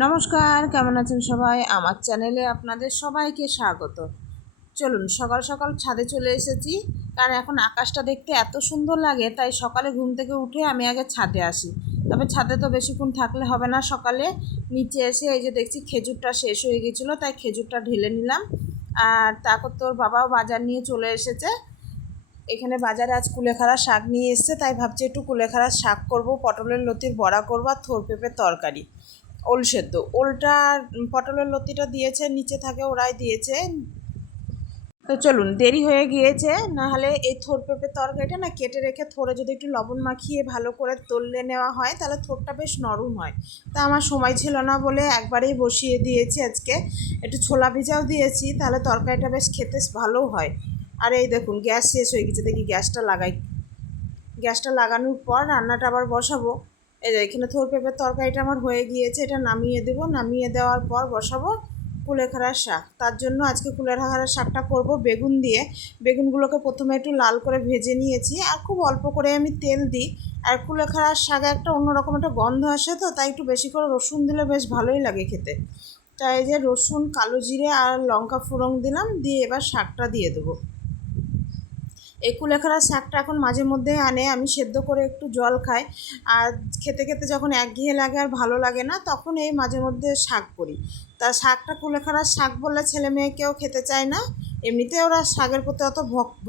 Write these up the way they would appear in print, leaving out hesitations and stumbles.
নমস্কার, কেমন আছেন সবাই? আমার চ্যানেলে আপনাদের সবাইকে স্বাগত। চলুন, সকাল সকাল ছাদে চলে এসেছি, কারণ এখন আকাশটা দেখতে এত সুন্দর লাগে, তাই সকালে ঘুম থেকে উঠে আমি আগে ছাদে আসি। তবে ছাদে তো বেশিক্ষণ থাকলে হবে না, সকালে নিচে এসে এই যে দেখছি খেজুরটা শেষ হয়ে গেছিলো, তাই খেজুরটা ঢেলে নিলাম। আর তারপর তোর বাবাও বাজার নিয়ে চলে এসেছে। এখানে বাজারে আজ কুলেখাড়া শাক নিয়ে এসছে, তাই ভাবছি একটু কুলেখাড়ার শাক করব, পটলের লতির বড়া করব আর থোর পেঁপের তরকারি, ওল সেদ্ধ। ওলটা পটলের লতিটা দিয়েছে, নিচে থাকে ওরাই দিয়েছে। তো চলুন, দেরি হয়ে গিয়েছে, নাহলে এই থোর পেঁপের তরকারিটা না কেটে রেখে থোড়ে যদি একটু লবণ মাখিয়ে ভালো করে তললে নেওয়া হয় তাহলে থোরটা বেশ নরম হয়। তা আমার সময় ছিল না বলে একবারেই বসিয়ে দিয়েছি। আজকে একটু ছোলা ভিজাও দিয়েছি, তাহলে তরকারিটা বেশ খেতে ভালো হয়। আর এই দেখুন, গ্যাস শেষ হয়ে গেছে, দেখি গ্যাসটা লাগাই। গ্যাসটা লাগানোর পর রান্নাটা আবার বসাবো। এই যে এখানে থোর পেঁপের তরকারিটা আমার হয়ে গিয়েছে, এটা নামিয়ে দেবো। নামিয়ে দেওয়ার পর বসাবো কুলেখাড়ার শাক। তার জন্য আজকে কুলেখাড়ার শাকটা করব বেগুন দিয়ে। বেগুনগুলোকে প্রথমে একটু লাল করে ভেজে নিয়েছি, আর খুব অল্প করে আমি তেল দিই। আর কুলেখাড়ার শাকে একটা অন্যরকম একটা গন্ধ আসে, তো তাই একটু বেশি করে রসুন দিলে বেশ ভালোই লাগে খেতে। তাই যে রসুন, কালো জিরে আর লঙ্কা ফোড়ন দিলাম, দিয়ে এবার শাকটা দিয়ে দেবো। এই কুলেখাড়ার শাকটা এখন মাঝে মধ্যে আনে, আমি সেদ্ধ করে একটু জল খাই। আর খেতে খেতে যখন একঘেয়ে লাগে আর ভালো লাগে না, তখন এই মাঝে মধ্যে শাক করি। তা শাকটা কুলেখাড়ার শাক বললে ছেলে মেয়ে কেউ খেতে চায় না। এমনিতে ওরা শাকের প্রতি অত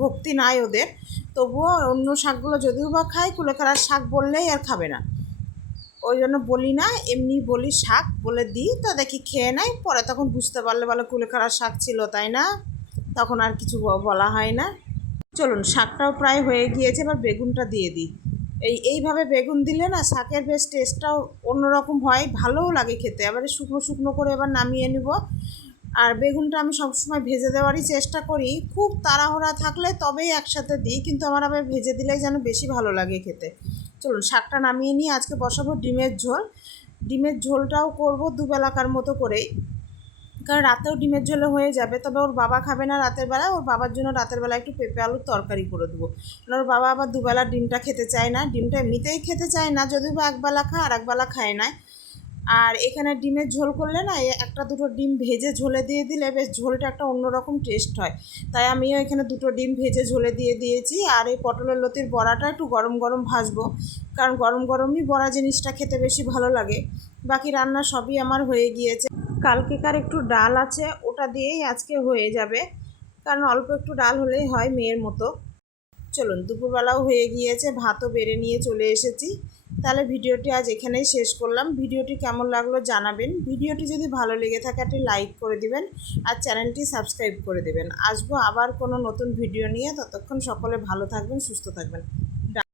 ভক্তি নাই ওদের, তবুও অন্য শাকগুলো যদিও বা খায়, কুলেখাড়ার শাক বললেই আর খাবে না। ওই জন্য বলি না, এমনি বলি শাক বলে দিই, তো দেখি খেয়ে নেয়। পরে তখন বুঝতে পারলে বলে কুলেখাড়ার শাক ছিল, তাই না? তখন আর কিছু বলা হয় না। চলুন, শাকটাও প্রায় হয়ে গিয়েছে, এবার বেগুনটা দিয়ে দিই। এইভাবে বেগুন দিলে না শাকের বেশ টেস্টটাও অন্যরকম হয়, ভালোও লাগে খেতে। এবারে শুকনো শুকনো করে এবার নামিয়ে নেব। আর বেগুনটা আমি সবসময় ভেজে দেওয়ারই চেষ্টা করি, খুব তাড়াহুড়া থাকলে তবেই একসাথে দিই, কিন্তু আমার আবার ভেজে দিলেই যেন বেশি ভালো লাগে খেতে। চলুন, শাকটা নামিয়ে নিয়ে আজকে বসাবো ডিমের ঝোল। ডিমের ঝোলটাও করব দুবেলাকার মতো করেই, কারণ রাতেও ডিমের ঝোলে হয়ে যাবে। তবে ওর বাবা খাবে না রাতের বেলা, ওর বাবার জন্য রাতের বেলা একটু পেঁপে আলুর তরকারি করে দেবো। কারণ ওর বাবা আবার দুবেলা ডিমটা খেতে চায় না, ডিমটা এমনিতেই খেতে চায় না, যদিও বা একবেলা খায় আর একবেলা খায় না। আর এখানে ডিমের ঝোল করলে না একটা দুটো ডিম ভেজে ঝোলে দিয়ে দিলে বেশ ঝোলটা একটা অন্যরকম টেস্ট হয়। তাই আমিও এখানে দুটো ডিম ভেজে ঝোলে দিয়ে দিয়েছি। আর এই পটলের লতির বড়াটা একটু গরম গরম ভাজবো, কারণ গরম গরমই বড়া জিনিসটা খেতে বেশি ভালো লাগে। বাকি রান্না সবই আমার হয়ে গিয়েছে। কালকেকার একটু ডাল আছে, ওটা দিয়েই আজকে হয়ে যাবে, কারণ অল্প একটু ডাল হলেই হয় মেয়ের মতো। চলুন, দুপুরবেলাও হয়ে গিয়েছে, ভাতও বেড়ে নিয়ে চলে এসেছি। তাহলে ভিডিওটি আজ এখানেই শেষ করলাম। ভিডিওটি কেমন লাগলো জানাবেন। ভিডিওটি যদি ভালো লেগে থাকে একটি লাইক করে দিবেন, আর চ্যানেলটি সাবস্ক্রাইব করে দেবেন। আসবো আবার কোনো নতুন ভিডিও নিয়ে, ততক্ষণ সকলে ভালো থাকবেন, সুস্থ থাকবেন।